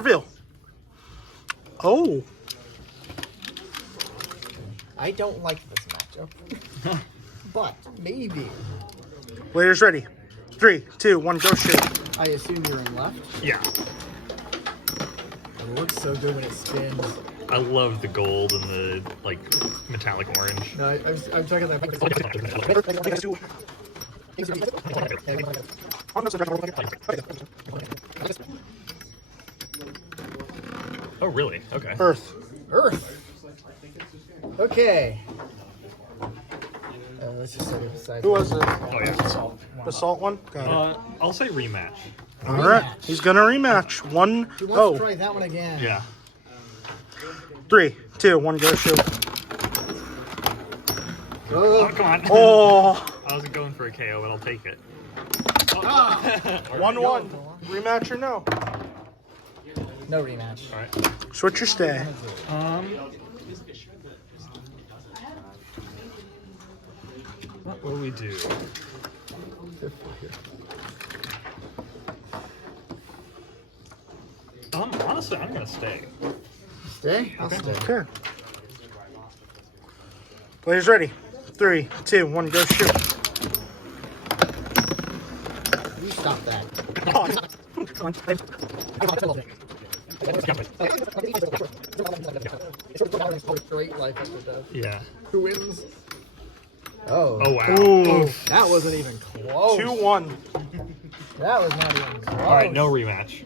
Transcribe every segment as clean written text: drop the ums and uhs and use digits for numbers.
Reveal. Oh. I don't like this matchup. But maybe. Players ready. 3, 2, 1, go shoot. I assume you're in left. Yeah. It looks so good when it spins. I love the gold and the like metallic orange. No, I'm checking that. Oh, really? Okay. Earth. Earth. Okay. Let's just set it aside. Who was it? Oh, yeah. Salt. The salt one? Got it. I'll say rematch. All right. He's going to rematch. 1, He wants oh. to try that one again. Yeah. 3, 2, 1, go shoot. Oh, come on. Oh. I wasn't going for a KO, but I'll take it. 1-1. Rematch or no? No rematch. All right. Switch or stay. What will we do? Honestly, I'm gonna stay. Stay? I'll stay. Okay. Players ready. 3, 2, 1, go shoot. You stop that. Straight life after death. Yeah. Who wins? Oh. Oh, wow. Ooh. That wasn't even close. 2-1. That was not even close. All right, no rematch.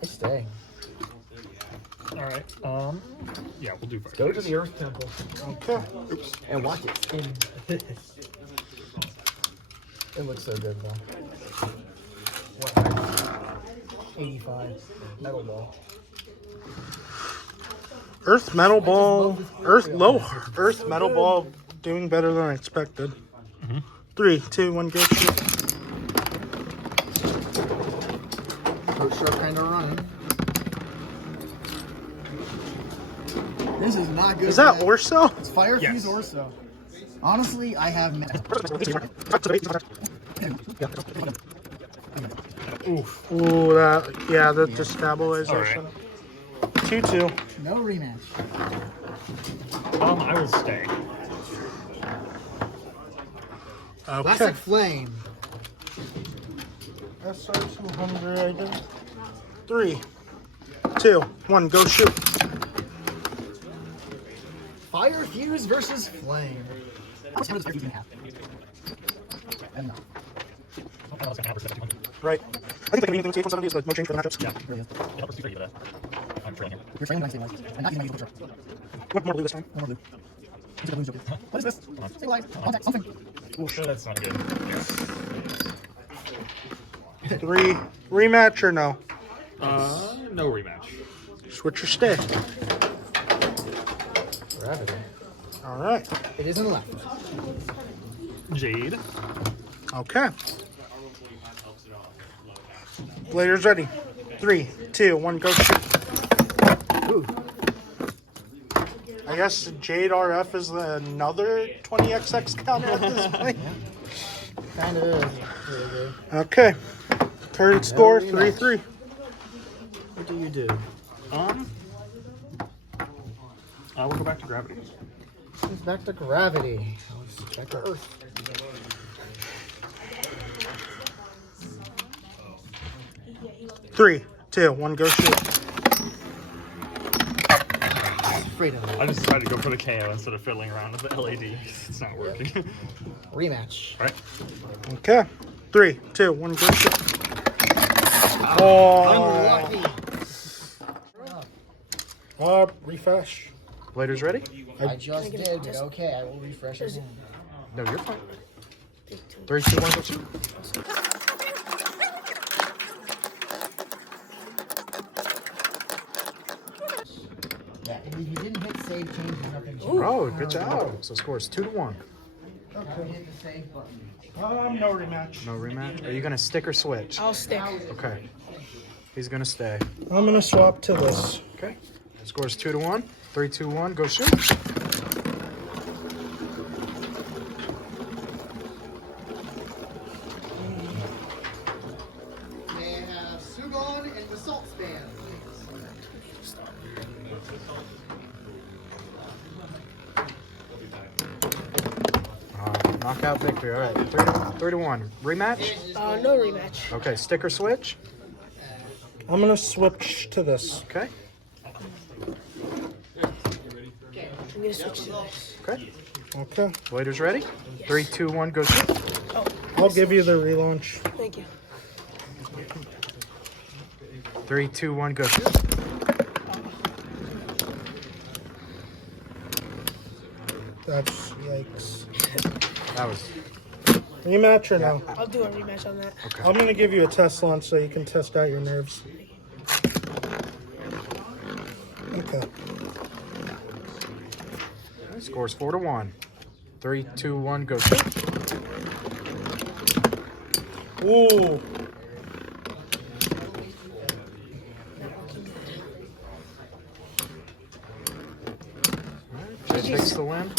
I stay. All right. Yeah, we'll do first. Go to the Earth Temple. Okay. Oops. And watch it spin. It looks so good though. What? 85. Metal ball. Earth metal ball. Earth metal ball doing better than I expected. 3, 2, 1, go shoot. Coach Sharp kind of running. This is not good. Is that Orso? It's Fire Yes. Fuse Orso. Honestly, I have Oof. Ooh, the destabilization. 2-2. no rematch. Oh. I will stay. Okay. Classic Flame. SR200, I guess. 3, 2, 1, go shoot. Fire Fuse versus Flame. How much does Fire Fuse even have? And no. Right. I think like anything with TH170 is like no change for the matchups. Yeah, it really is. Yeah, plus 230 of that. I'm trailing here. You're training when I say lights. I'm not using my usual control. What more blue this time? One more blue. Let's get a blue joke. What is this? Stabilize. Contact. Something. Oh, sure, that's not good. 3, rematch or no? No rematch. Switch or stay. Gravity. All right. It is in the left. Jade. Okay. Players ready. 3, 2, 1, go shoot. Ooh. I guess Jade RF is another 20XX counter at this point. Kind of is. Really good. Okay. Current score 3-3. What do you do? We'll go back to gravity. It's back to gravity. Let's back to Earth. Three, 2, 1, go shoot. Afraid of it. I just decided to go for the KO instead of fiddling around with the LAD. It's not working. Rematch. All right. Okay. 3, 2, 1, go shoot. Oh. Unlucky. Refresh. Players ready? I just did, but okay, I will refresh again. No, you're fine. 3, 2, 1, go shoot. Yeah, if you didn't hit save, change nothing. Oh, good job. So score is 2-1. Okay. Hit the save button. No rematch. No rematch? Are you gonna stick or switch? I'll stick. Okay. He's gonna stay. I'm gonna swap to this. Okay. Scores 2-1. 3, 2, 1. Go shoot. Knockout victory. All right. 3 to 1. Rematch? No rematch. Okay. Stick or switch? I'm gonna switch to this. Okay. I'm gonna switch to this. Okay. Okay. Waiter's ready? 3, 2, 1, go shoot. Oh, I'll give you the relaunch. thank you. 3, 2, 1, go shoot. That's yikes. That was Rematch or no? I'll do a rematch on that. okay. I'm gonna give you a test launch so you can test out your nerves. Okay. Scores 4 to 1. 3, 2, 1, go shoot. Ooh. Jay takes the win.